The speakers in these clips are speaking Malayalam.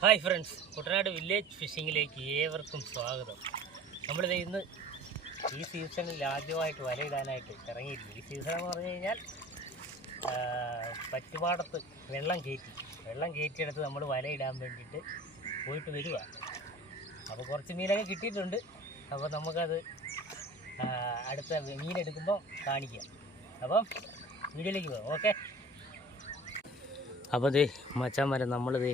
ഹായ് ഫ്രണ്ട്സ്, കുട്ടനാട് വില്ലേജ് ഫിഷിങ്ങിലേക്ക് ഏവർക്കും സ്വാഗതം. നമ്മളിത് ഇന്ന് ഈ സീസണിൽ ആദ്യമായിട്ട് വലയിടാനായിട്ട് ഇറങ്ങിയിരുന്നു. ഈ സീസൺ എന്ന് പറഞ്ഞു കഴിഞ്ഞാൽ പറ്റുപാടത്ത് വെള്ളം കയറ്റിയെടുത്ത് നമ്മൾ വലയിടാൻ വേണ്ടിയിട്ട് പോയിട്ട് വരിക. അപ്പോൾ കുറച്ച് മീനൊക്കെ കിട്ടിയിട്ടുണ്ട്. അപ്പോൾ നമുക്കത് അടുത്ത മീനെടുക്കുമ്പോൾ കാണിക്കാം. അപ്പം വീഡിയോയിലേക്ക് പോകാം. ഓക്കെ. അപ്പോൾ ദേ മച്ചാന്മാരെ, നമ്മളിത്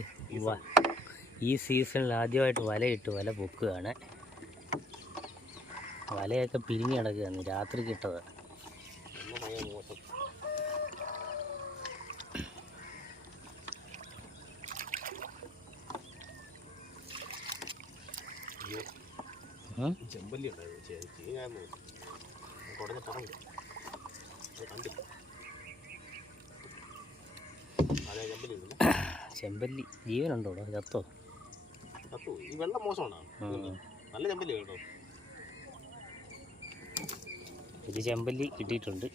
ഈ സീസണിൽ ആദ്യമായിട്ട് വല പൊക്കുകയാണ്. വലയൊക്കെ പിരിഞ്ഞ് കിടക്കുകയാണ്, രാത്രി കിട്ടത്. ചെമ്പല്ലി ജീവനുണ്ടോ? ചത്തോ? ഈ വെള്ളം മോശമാണ്. നല്ല ചെമ്പല്ലി കേട്ടോ. ഇത് ചെമ്പല്ലി കിട്ടിയിട്ടുണ്ട്.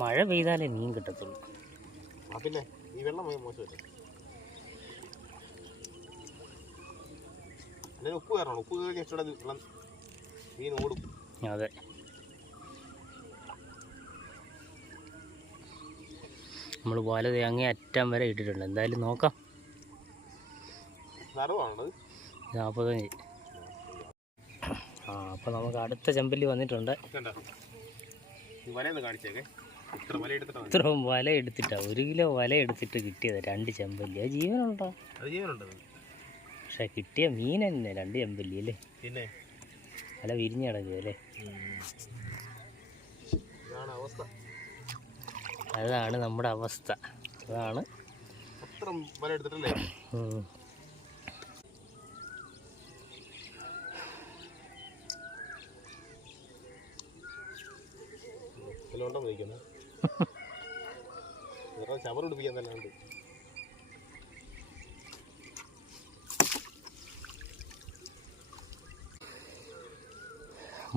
മഴ പെയ്താലേ മീൻ കിട്ടത്തുള്ളൂ. പിന്നെ ഈ വെള്ളം മോശമല്ലേ. അല്ലെങ്കിൽ ഉപ്പ് കയറണം. ഉപ്പ് കയറി വെള്ളം മീൻ ഓടും. അതെ. നമ്മൾ വല അങ്ങേ അറ്റം വരെ ഇട്ടിട്ടുണ്ട്. എന്തായാലും നോക്കാം. 45. അപ്പോൾ നമുക്ക് അടുത്ത ചെമ്പല്ലി വന്നിട്ടുണ്ട്. ഇത്രയും വല എടുത്തിട്ടാ, 1 കിലോ വല എടുത്തിട്ട് കിട്ടിയത് 2 ചെമ്പല്ലി. അത് ജീവനുണ്ടോ? പക്ഷെ കിട്ടിയ മീൻ തന്നെ 2 ചെമ്പല്ലി അല്ലേ. പിന്നെ വല വിരിഞ്ഞ് കിടക്കുക അല്ലേ. അതാണ് നമ്മുടെ അവസ്ഥ. അതാണ്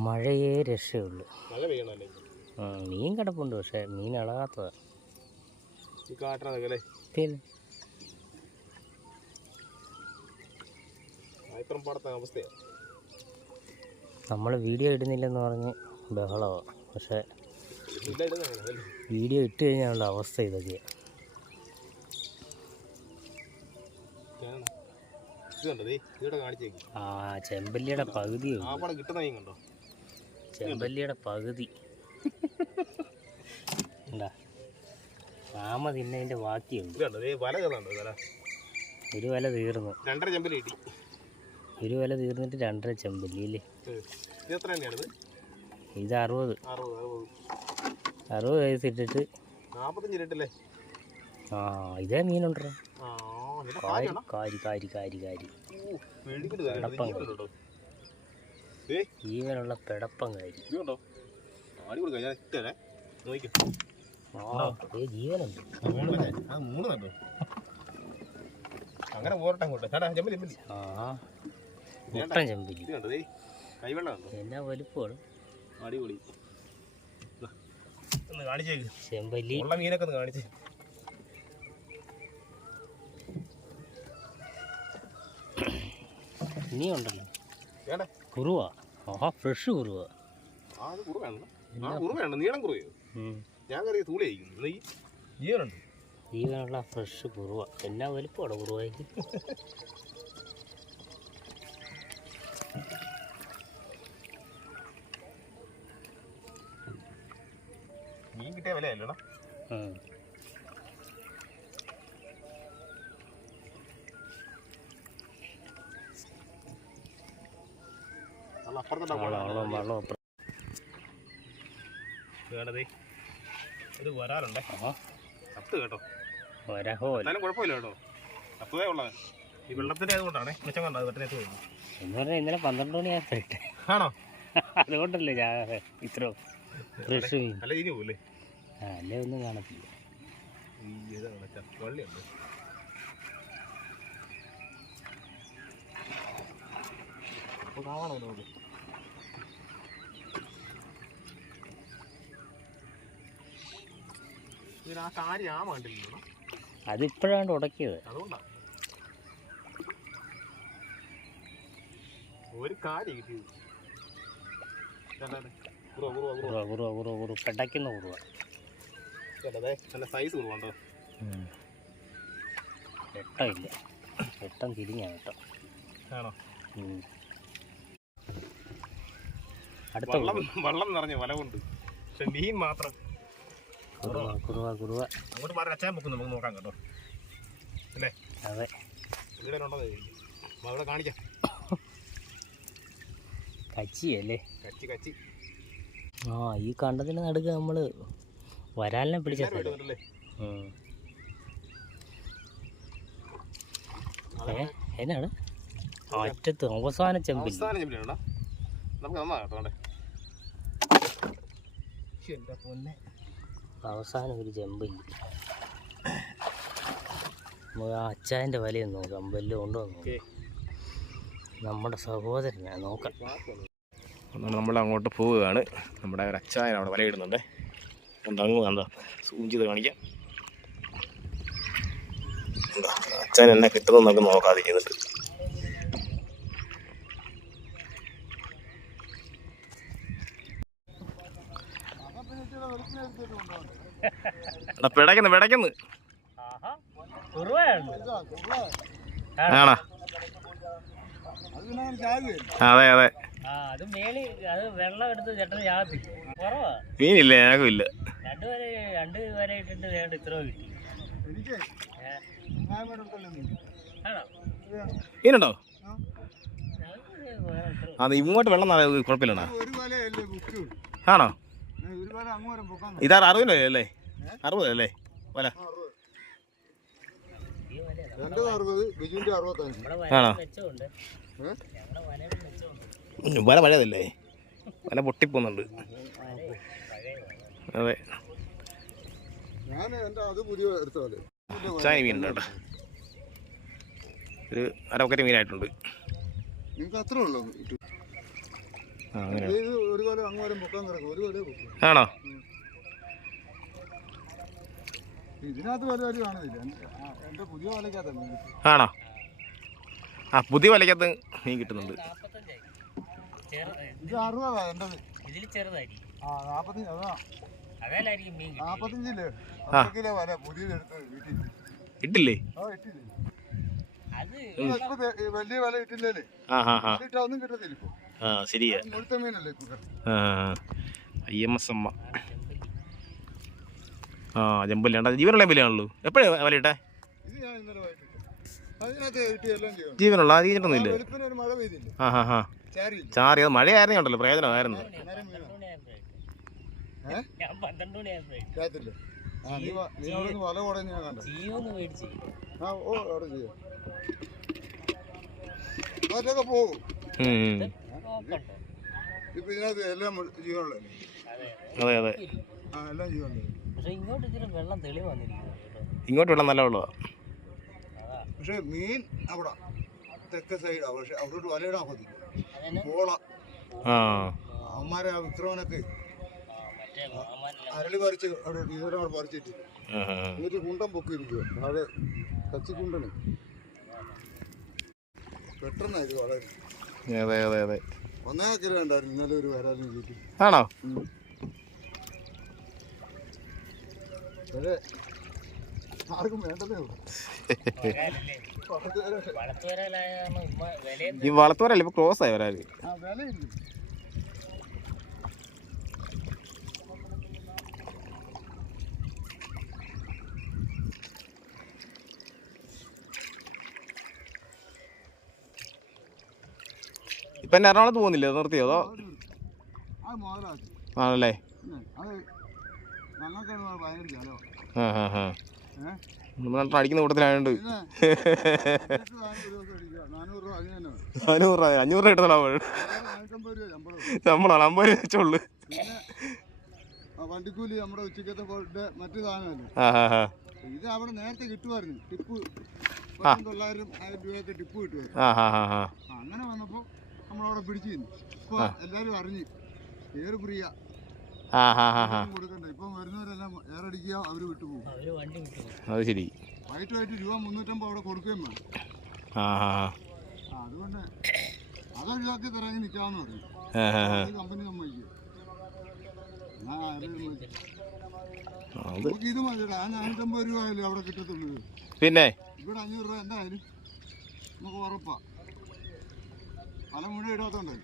മഴയേ രക്ഷയുള്ളൂ. മീൻ കിടപ്പുണ്ട്, പക്ഷെ മീൻ ഇളകാത്തതാണ്. പിന്നെ നമ്മൾ വീഡിയോ ഇടുന്നില്ലെന്ന് പറഞ്ഞ് ബഹളമാണ്. പക്ഷെ വീഡിയോ ഇട്ട് കഴിഞ്ഞാലുള്ള അവസ്ഥ ഇതൊക്കെയാണ്. ചെമ്പല്ലിയുടെ പകുതി, ചെമ്പല്ലിയുടെ പകുതി എന്താ ആമ തിന്നതിൻ്റെ ബാക്കിയുണ്ട്. ഒരു വല തീർന്നു. 2.5 ചെമ്പല്ലി കിട്ടി. ഒരു വല തീർന്നിട്ട് 2.5 ചെമ്പല്ലി അല്ലേ. ഇത് 60 വയസ്സ് ഇട്ടിട്ട് 45 ഇതേ മീനുണ്ടോ? കാരി ജീവനുള്ള പെടപ്പം കാരി. ജീവനുണ്ട്. അങ്ങനെ പോരട്ടെ അങ്ങോട്ട്. മുട്ടൻ ചെമ്പല്ലി എന്നാ വലുപ്പമാണ്. അടിപൊളി. ഒന്ന് കാണിച്ചേക്ക് ചെമ്പല്ലി. ഉള്ള മീനൊക്കെ ഒന്ന് കാണിച്ചേ. ഇനിയുണ്ടല്ലോ കുറുവ. ഫ്രഷ് കുറുവ. നീളം കുറുവയോ? ഞാൻ കറിയ തൂളിയായിരിക്കും. ജീവനുണ്ട്. ജീവനുള്ള ഫ്രഷ് കുറുവ. എന്നാ വലുപ്പമാണ് കുറുവയ്ക്ക്. മീൻ കിട്ടിയ വിലയല്ലേടാ. ഒരു വരാറുണ്ടേ. ചത്ത് കേട്ടോ. എന്നാലും കുഴപ്പമില്ല കേട്ടോ. ചത്തതേ ഉള്ളത്. ഈ വെള്ളത്തിന്റെ ആയതുകൊണ്ടാണ് മെച്ചം കണ്ടത്. വെട്ടനേത്ത് പോകുന്നു എന്ന് പറഞ്ഞാൽ ഇന്നലെ 12 മണിയായിട്ട്. ആണോ? അതുകൊണ്ടല്ലേ ഇത്ര ഫ്രഷ് മീൻ. നല്ല ഇനി പോകല്ലേ. അല്ലേ ഒന്നും കാണത്തില്ല. വള്ളിയുണ്ട്. അപ്പോൾ കാണാണോ നമുക്ക്? ഇതിന് ആ കാര്യം ആമ കണ്ടില്ലല്ലോ. അതിപ്പോഴാണ് ഉടക്കിയത്. അതുകൊണ്ടാ ഒരു കാര്യം കിട്ടിയത്. പെടയ്ക്കുന്ന കുറുവ. നല്ല സൈസ് കുറുവാണ്ടോ. വെട്ടമില്ല, വെട്ടം തിരിഞ്ഞാ കേട്ടോ. ആണോ? അടുത്ത വള്ളം നിറഞ്ഞ വല കൊണ്ട്, പക്ഷെ മീൻ മാത്രം. കുറുവ അങ്ങോട്ട് മാറി അച്ചാൻ പൊക്കും നമുക്ക് നോക്കാം കേട്ടോ. അല്ലേ? അതെ. ഇവിടെ ഉണ്ടോ അവിടെ കാണിക്കാം. കച്ചിയല്ലേ? കച്ചി. ആ, ഈ കണ്ടതിന് നടുക്ക് നമ്മള് വരാലിനെ പിടിച്ചല്ലേ. എന്നാണ് അറ്റത്ത് അവസാന ചെമ്പില്ല. അവസാനം ഒരു ചെമ്പില്ല. നമുക്ക് ആ അച്ചായൻ്റെ വലയൊന്നും നോക്കാം, വല്ലതും ഉണ്ടോ നോക്കാം. നമ്മുടെ സഹോദരനാണ്, നോക്കാം. നമ്മൾ അങ്ങോട്ട് പോവുകയാണ്. നമ്മുടെ ഒരു അച്ചായൻ അവിടെ വലയിടുന്നുണ്ട്. എന്താ സൂം ചെയ്ത് കാണിക്കാം. അച്ചായൻ എന്നെ കിട്ടുന്നതൊക്കെ നോക്കാതിരിക്കുന്നുണ്ട്. പിടയ്ക്കുന്നു ആണോ? അതെ. മീനില്ല, ഞങ്ങൾക്കില്ല. മീനുണ്ടോ? അത് ഇങ്ങോട്ട് വെള്ളം കുഴപ്പമില്ലണോ? ആണോ? ഇതാ 60 അല്ലേ? 60 അല്ലേ വല? ആണോ? വല പഴയതല്ലേ? വല പൊട്ടിപ്പോന്നുണ്ട്. അതെ, ചായ മീനുണ്ട് കേട്ടോ. ഒരു അരവക്കര മീനായിട്ടുണ്ട്. ആണോ? ആണോ? ആ, പുതിയ വലയ്ക്കകത്ത് മീൻ കിട്ടുന്നുണ്ട്. ഇട്ടില്ലേ? ശരിയാ. IMS അമ്മ. ജമ്പല്ലാണ്ട ജീവനുള്ള എമ്പലാണല്ലോ. എപ്പോഴാ വലയിട്ടെ? ജീവനുള്ള തീഞ്ഞിട്ടൊന്നുമില്ല. ചാറി. അത് മഴയായിരുന്നേ ഉണ്ടല്ലോ, പ്രയോജനമായിരുന്നു. അതെ. ഇങ്ങോട്ട് വെള്ളം നല്ല വെള്ളമാണ്. പക്ഷെ മീൻ അവിടെ തെക്കേ സൈഡാണ്. പക്ഷെ അവിടോട്ട് വലയിടാൻ പറ്റില്ല. അമ്മമാരെ ആ വിക്രമനൊക്കെ അരളി പറിച്ച് അവിടെ ഇവരവിടെ പറിച്ചിട്ട് എന്നിട്ട് കുണ്ടം പൊക്കിയിരിക്കുക. അത് കച്ചിക്കുണ്ടന് പെട്ടെന്നായത് വളരെ. അതെ. ഒന്നേക്കര ഉണ്ടായിരുന്നു ഇന്നലെ ഒരു വരാലും കിട്ടി. ആണോ? അതെ, ആർക്കും വേണ്ടതേ ഉള്ളൂ. ഈ വളർത്തുവരല്ലേ ഇപ്പൊ ക്ലോസ് ആയി വരാല്. വിലയില്ല. ഇപ്പൊ എറണാകുളത്ത് പോകുന്നില്ല, നിർത്തിയോ? അതോ ആണല്ലേ? അടിക്കുന്ന കൂട്ടത്തിലായോണ്ട് 400 രൂപ 500 രൂപ കിട്ടുന്ന ശമ്പളമാണ്. 50 രൂപ വെച്ചുള്ളു. വണ്ടിക്കൂലി നമ്മുടെ ഉച്ചക്കത്തെ മറ്റു സാധനമല്ലേ. ഇത് അവിടെ നേരത്തെ കിട്ടുമായിരുന്നു. ടിപ്പ് 900-1000 രൂപയൊക്കെ ടിപ്പ് കിട്ടുമായിരുന്നു. അങ്ങനെ വന്നപ്പോ നമ്മളവിടെ പിടിച്ചു തന്നു. ഇപ്പൊ എല്ലാരും അറിഞ്ഞ് ഏറ് പ്രിയ കൊടുക്കണ്ട. ഇപ്പം വരുന്നവരെല്ലാം ഏറടിക്കുക, അവര് വിട്ടുപോകും. അത് ശരി. വൈകിട്ട് രൂപ 350 അവിടെ കൊടുക്കുകയും വേണം. അതുകൊണ്ട് അതൊഴിവാക്കി തിറങ്ങി നിൽക്കാമെന്ന് പറഞ്ഞു കമ്പനി സമ്മതിക്കുക. നമുക്ക് ഇത് മതിയുടെ ആ 450 രൂപ ആയാലും അവിടെ കിട്ടത്തുള്ളൂ. പിന്നെ ഇവിടെ 500 രൂപ എന്തായാലും നമുക്ക് ഉറപ്പാ. പല മുഴുവൻ ഇടാത്തോണ്ടേ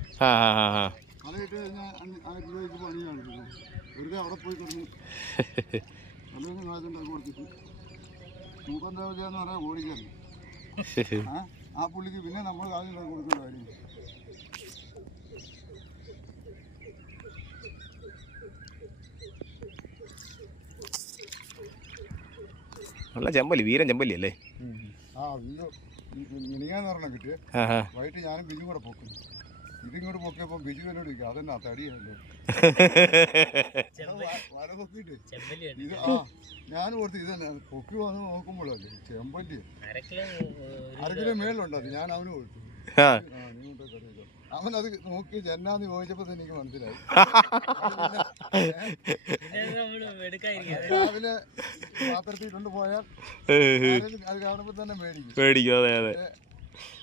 പല ഇട്ട് കഴിഞ്ഞാൽ 1000 രൂപയ്ക്ക് പണി കാണിക്കുന്നു. വെറുതെ അവിടെ പോയി കിടന്നു പലതൊന്നും കാശുണ്ടാക്കി കൊടുത്തിട്ട് 50 രൂപ എന്ന് പറഞ്ഞാൽ ഓടിക്കല്ലേ. ആ പുള്ളിക്ക് പിന്നെ നമ്മൾ കാശുണ്ടാക്കി കൊടുക്കേണ്ട കാര്യം. നല്ല ചെമ്പല്ലി, വീരൻ ചെമ്പല്ലി അല്ലേ? ആ വീരോ മിനിങ്ങാന്ന് പറഞ്ഞാൽ കിട്ടിയേ. വൈകിട്ട് ഞാനും ബിജു കൂടെ പൊക്കും. ഇതിങ്ങോട്ട് പൊക്കിയപ്പോൾ ബിജു എന്നോട് ചോദിക്കും അതെന്നാ തടിയല്ലേ വല പൊക്കിയിട്ട് ഇത്. ഞാൻ ഓർത്ത് ഇതന്നെ പൊക്കി വന്ന് നോക്കുമ്പോഴല്ലേ ചെമ്പല്ലി 1/2 കിലോ മേളിലുണ്ട്. അത് ഞാൻ അവന് കൊടുത്തു. അവൻ അത് നോക്കി എന്നാന്ന് ചോദിച്ചപ്പോ തന്നെ എനിക്ക് മനസ്സിലായി. രാവിലെ പാത്രത്തിൽ കൊണ്ട് പോയാൽ അത് കാണുമ്പോ തന്നെ മേടിക്കും.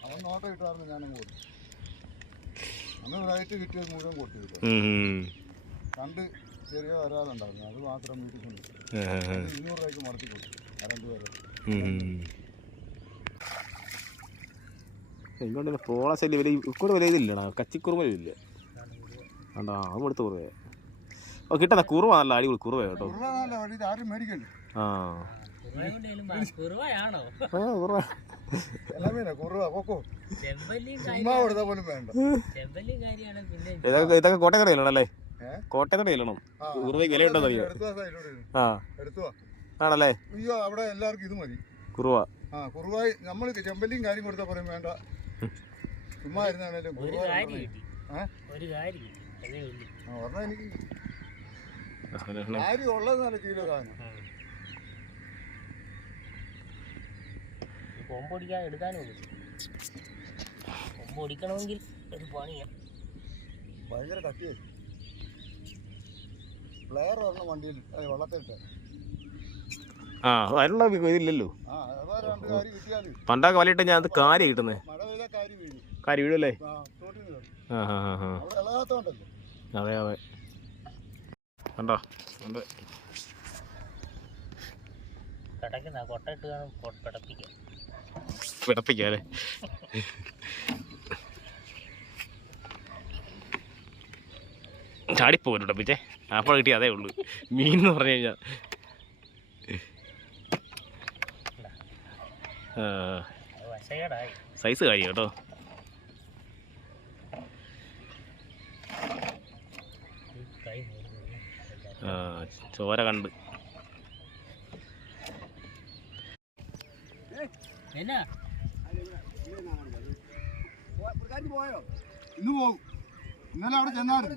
അവൻ നോട്ടം ഇട്ടായിരുന്നു ഞാനും കൊടുത്തു. അന്ന് റൈറ്റ് കിട്ടിയത് മുഴുവൻ കൊടുത്തു. കണ്ട് ചെറിയ വരാതുണ്ടായിരുന്നു. അത് മാത്രം വീട്ടിൽ കൊണ്ട് 200 രൂപയ്ക്ക് മടക്കി കൊടുത്തു. 2 പേരെ ഇങ്ങോട്ട് പോളശല്യം വില ഇക്കൂടെ വില ഇതില്ലടാ. കച്ചിക്കുറുമയില്ല വേണ്ടാ. അത് കൊടുത്ത കുറുവ കിട്ടുന്ന കുറുവ നല്ല അടിപൊളി കുറുവ കേട്ടോ. ആ ഇതൊക്കെ കോട്ടയക്കടയിലാണല്ലേ? കോട്ടയക്കടയിലാണോ കുറുവയ്ക്ക് വില ഉണ്ടോ അറിയോ? ആ ആണല്ലേ? അയ്യോ അവിടെ എല്ലാവർക്കും ഇത് മതി കുറുവ. കുറുവായി നമ്മൾ ചെമ്പല്ലിയും കാര്യം കൊടുത്താൽ പറയും വേണ്ട. ചുമ്മാ ഇരുന്നാണേലും പറഞ്ഞാൽ എനിക്ക് കാര്യം ഉള്ളത് നല്ല കിലോ സാധനം. കൊമ്പൊടിക്കാൻ എടുക്കാനുള്ളൂ. കൊമ്പൊടിക്കണമെങ്കിൽ ഒരു പണിയാ. ഭയങ്കര കട്ടിയായി. പ്ലെയർ പറഞ്ഞ വണ്ടിയിൽ വള്ളത്തിലിട്ട് അതിനുള്ള ഇതില്ലല്ലോ. പണ്ടൊക്കെ വലയിട്ട് ഞാൻ അത് കാര്യം കിട്ടുന്നേ. കാര്യം വീഴല്ലേ? അതെ അതെ കണ്ടോ പിടപ്പിക്കാല്ലേ? ചാടിപ്പോലും പിടപ്പിച്ചേ. അപ്പോൾ കിട്ടി അതേ ഉള്ളൂ മീൻ എന്ന് പറഞ്ഞു കഴിഞ്ഞാൽ. സൈസ് കാര്യം കേട്ടോ. ചോര കണ്ട് പോയോ? ഇന്ന് പോകും. ഇന്നലെ അവിടെ ചെന്നായിരുന്നു.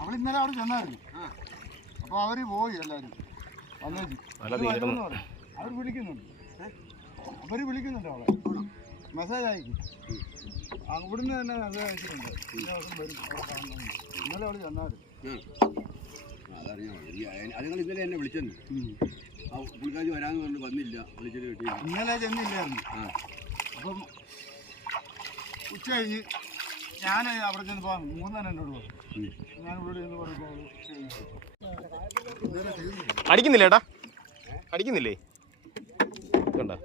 അവൾ ഇന്നലെ അവിടെ ചെന്നായിരുന്നു. അപ്പൊ അവര് പോയി എല്ലാരും. അവർ വിളിക്കുന്നുണ്ട്. അവര് വിളിക്കുന്നുണ്ട് അവളെ. മെസ്സേജ് അയക്കും. അവിടുന്ന് തന്നെ മെസ്സേജ് അയച്ചിട്ടുണ്ട്. ഇന്നലെ അവള് ചെന്നായിരുന്നു. അതുങ്ങൾ ഇന്നലെ എന്നെ വിളിച്ചെന്ന്. പുള്ളിക്കാരി വരാന്ന് പറഞ്ഞു വന്നില്ല. വിളിച്ചിട്ട് കിട്ടി. ഇന്നലെ ചെന്നില്ലായിരുന്നു. അപ്പം ഉച്ച കഴിഞ്ഞ് ഞാൻ അവിടെ ചെന്നപ്പോൾ 3 തന്നെ എന്നോട് പറഞ്ഞു. ഞാൻ ഇവിടെ എന്ന് പറയുമ്പോൾ അടിക്കുന്നില്ലേ ഏട്ടാ? അടിക്കുന്നില്ലേ? കണ്ടോ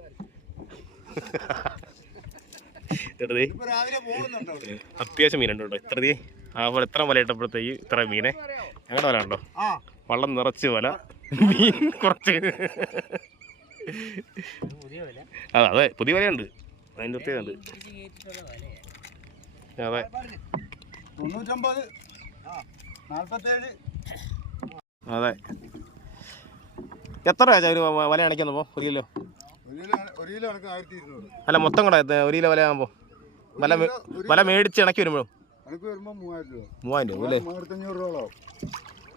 അത്യാവശ്യം മീനുണ്ടോ ഇത്ര? എത്ര വല ഇട്ടപ്പോഴത്തേക്ക് ഇത്ര മീനെ ഞങ്ങളുടെ വല ഉണ്ടോ? വള്ളം നിറച്ച് വല, മീൻ കുറച്ച്. അതെ പുതിയ വലയുണ്ട്. അതിൻ്റെ പ്രത്യേകത ഉണ്ട്. അതെ 99 47. അതെ എത്ര ഒരു വല അണയ്ക്കുന്നപ്പോ? 1 കിലോ? 1 കിലോ കണക്ക് 1200. അല്ല മൊത്തം കൂടെ 1 കിലോ വല ആകുമ്പോ വല മേടിച്ച് ഇണക്കി വരുമ്പോഴും 3000 രൂപ. 3000 രൂപ അല്ലേ? 3500 രൂപ.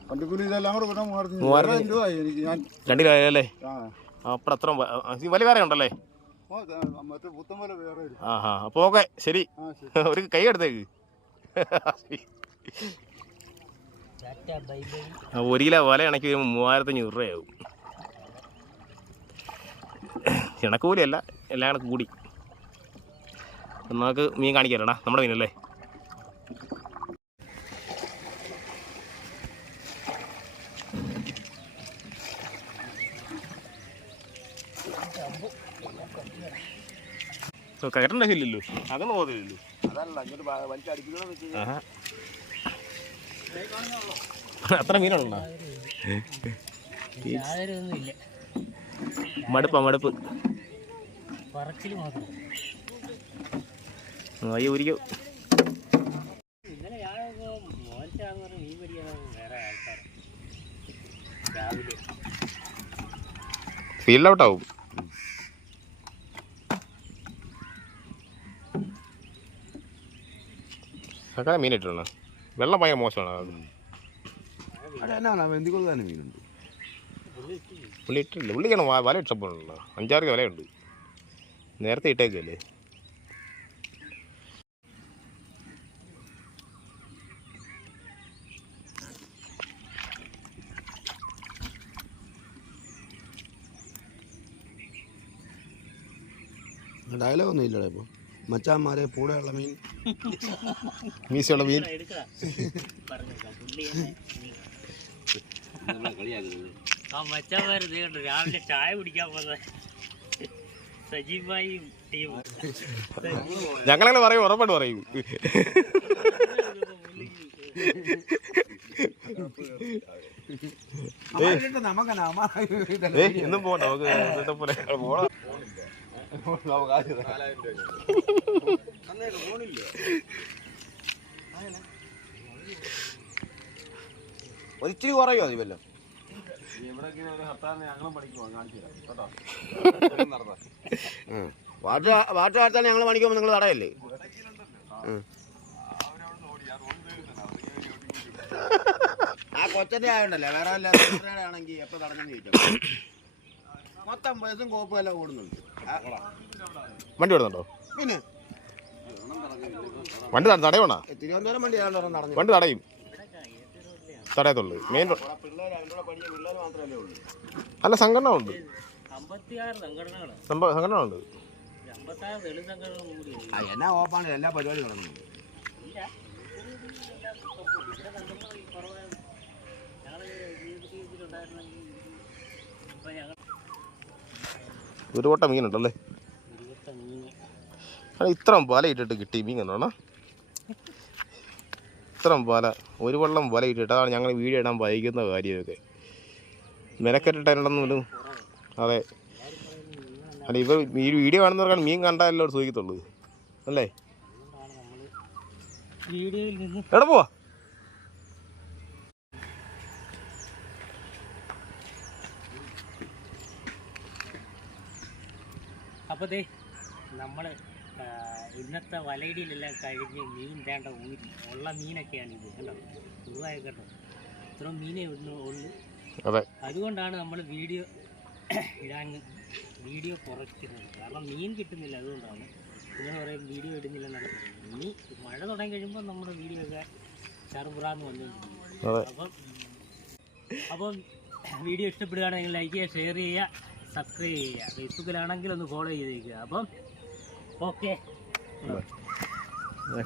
വണ്ടിക്കൂലി ഇതെല്ലാം കൂടെ വിടാൻ 3000 രൂപ എനിക്ക്. ഞാൻ 2 കിലോ അല്ലേ? അപ്പോൾ അത്ര വലിയ വേറെ ഉണ്ടല്ലേ? മറ്റേ പുത്തൻ വല വേറെ. അപ്പോൾ ഓക്കെ ശരി. ഒരു കൈ എടുത്തേക്ക്. 1 കിലോ വല ഇണക്കി വരുമ്പോൾ 3500 രൂപയാവും. ഇണക്കൂലിയല്ല എല്ലാം കണക്ക് കൂടി. നമുക്ക് മീൻ കാണിക്കാനടാ, നമ്മുടെ മീനല്ലേ. കയറേണ്ട ഇല്ലല്ലോ, അതൊന്നും പോകുന്നില്ലല്ലോ. അത്ര മീനുണ്ടോ? മടുപ്പ് പറച്ചിൽ മാത്രം. അയ്യോ ഒരിക്കോ ഇന്നലെ ഞാനിപ്പോ മോശമാണെന്ന് പറഞ്ഞ മീൻ പിടിക്കാൻ വേറെ ആൾക്കാർ രാവിലെ ഫീൽഡ് ഔട്ടാവും. അങ്ങനെ മീൻ ഇട്ടിട്ടുണ്ട്. വെള്ളം ഭയങ്കര മോശമാണ്. മീനുണ്ട് പുള്ളി ഇട്ടില്ല. പുള്ളിക്കാണ് വല ഇട്ടപ്പോഴുണ്ടോ 5-6 വലയുണ്ട്. നേരത്തെ ഇട്ടേക്കല്ലേ. ഡയലോഗൊന്നും ഇല്ലടാ ഇപ്പോൾ. മച്ചാന്മാരെ കൂടെയുള്ള മീൻ, മീശയുള്ള മീൻ. ആ മച്ചാന്മാര് ഇതേണ്ട് രാവിലെ ചായ കുടിക്കാൻ പോകുന്ന സജീവായും ടീമും. ഞങ്ങളങ്ങനെ പറയും, ഉറപ്പായിട്ട് പറയും. ഇന്നും പോകണ്ട, നമുക്ക് പോലെ പോണം. ഒരിച്ചിരി കുറയോ അത് വല്ലോ? വാട്ട് വാർത്താൻ ഞങ്ങൾ പണിക്കുമ്പോൾ നിങ്ങൾ തടയല്ലേ? ആ കൊച്ചന്റെ ആയോണ്ടല്ലേ, വേറെ വല്ല ആണെങ്കിൽ എപ്പോൾ തടഞ്ഞെന്ന് ചോദിച്ചാൽ മൊത്തം ബസ്സും കോപ്പും എല്ലാം ഓടുന്നുണ്ട്. വണ്ടി ഓടുന്നുണ്ടോ? പിന്നെ വണ്ടി തടയണ? തിരുവനന്തപുരം വണ്ടി നടന്നു. വണ്ടി തടയും, തടയത്തുള്ളൂ. മെയിൻ പിള്ളേർ മാത്രമല്ലേ ഉള്ളൂ. അല്ല, സംഘടന ഉണ്ട്. 56 സംഘടനകളാണ്. സംഘടന ഉണ്ട്. 56 തെളിവ് സംഘടനകൾ കൂടി. എന്നാ ഓപ്പാണ് എല്ലാ പരിപാടിയും നടന്നത്. ഒരു വട്ടം മീനുണ്ടല്ലേ? ഇത്ര വല ഇട്ടിട്ട് കിട്ടി മീൻ കണ്ടോണ. ഇത്ര വല, ഒരു വള്ളം വല ഇട്ടിട്ട്. അതാണ് ഞങ്ങൾ വീഡിയോ ഇടാൻ വൈകുന്ന കാര്യമൊക്കെ. മെനക്കെട്ടിട്ടുണ്ടെന്നും. അതെ, അല്ല ഇവ ഈ വീഡിയോ കാണുന്നവർക്കാണ് മീൻ കണ്ടാലല്ലോ ചോദിക്കത്തുള്ളൂ അല്ലേ? എവിടെ പോവാ? അപ്പോൾ ദേ നമ്മൾ ഇന്നത്തെ വലയിടിയിലെല്ലാം കഴിഞ്ഞ് മീൻ വേണ്ട ഊരി ഉള്ള മീനൊക്കെയാണ് ഇത് കേട്ടോ. പൊതുവായി കേട്ടോ, ഇത്ര മീനേ ഉള്ളൂ. അതുകൊണ്ടാണ് നമ്മൾ വീഡിയോ കുറയ്ക്കുന്നത്. കാരണം മീൻ കിട്ടുന്നില്ല, അതുകൊണ്ടാണ്. നിങ്ങൾ പറയും വീഡിയോ ഇടുന്നില്ലെന്നാണ് പറയുന്നത്. ഇനി മഴ തുടങ്ങി കഴിയുമ്പോൾ നമ്മുടെ വീഡിയോ ഒക്കെ ചെറുപുറാന്ന് വന്നുകൊണ്ടിരിക്കും. അപ്പം വീഡിയോ ഇഷ്ടപ്പെടുകയാണെങ്കിൽ ലൈക്ക് ചെയ്യുക, ഷെയർ ചെയ്യുക, സബ്സ്ക്രൈബ് ചെയ്യുക. ഫേസ്ബുക്കിലാണെങ്കിൽ ഒന്ന് ഫോളോ ചെയ്തേക്കുക. അപ്പം ഓക്കെ,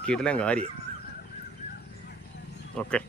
കിടിലൻ കാര്യം. ഓക്കെ.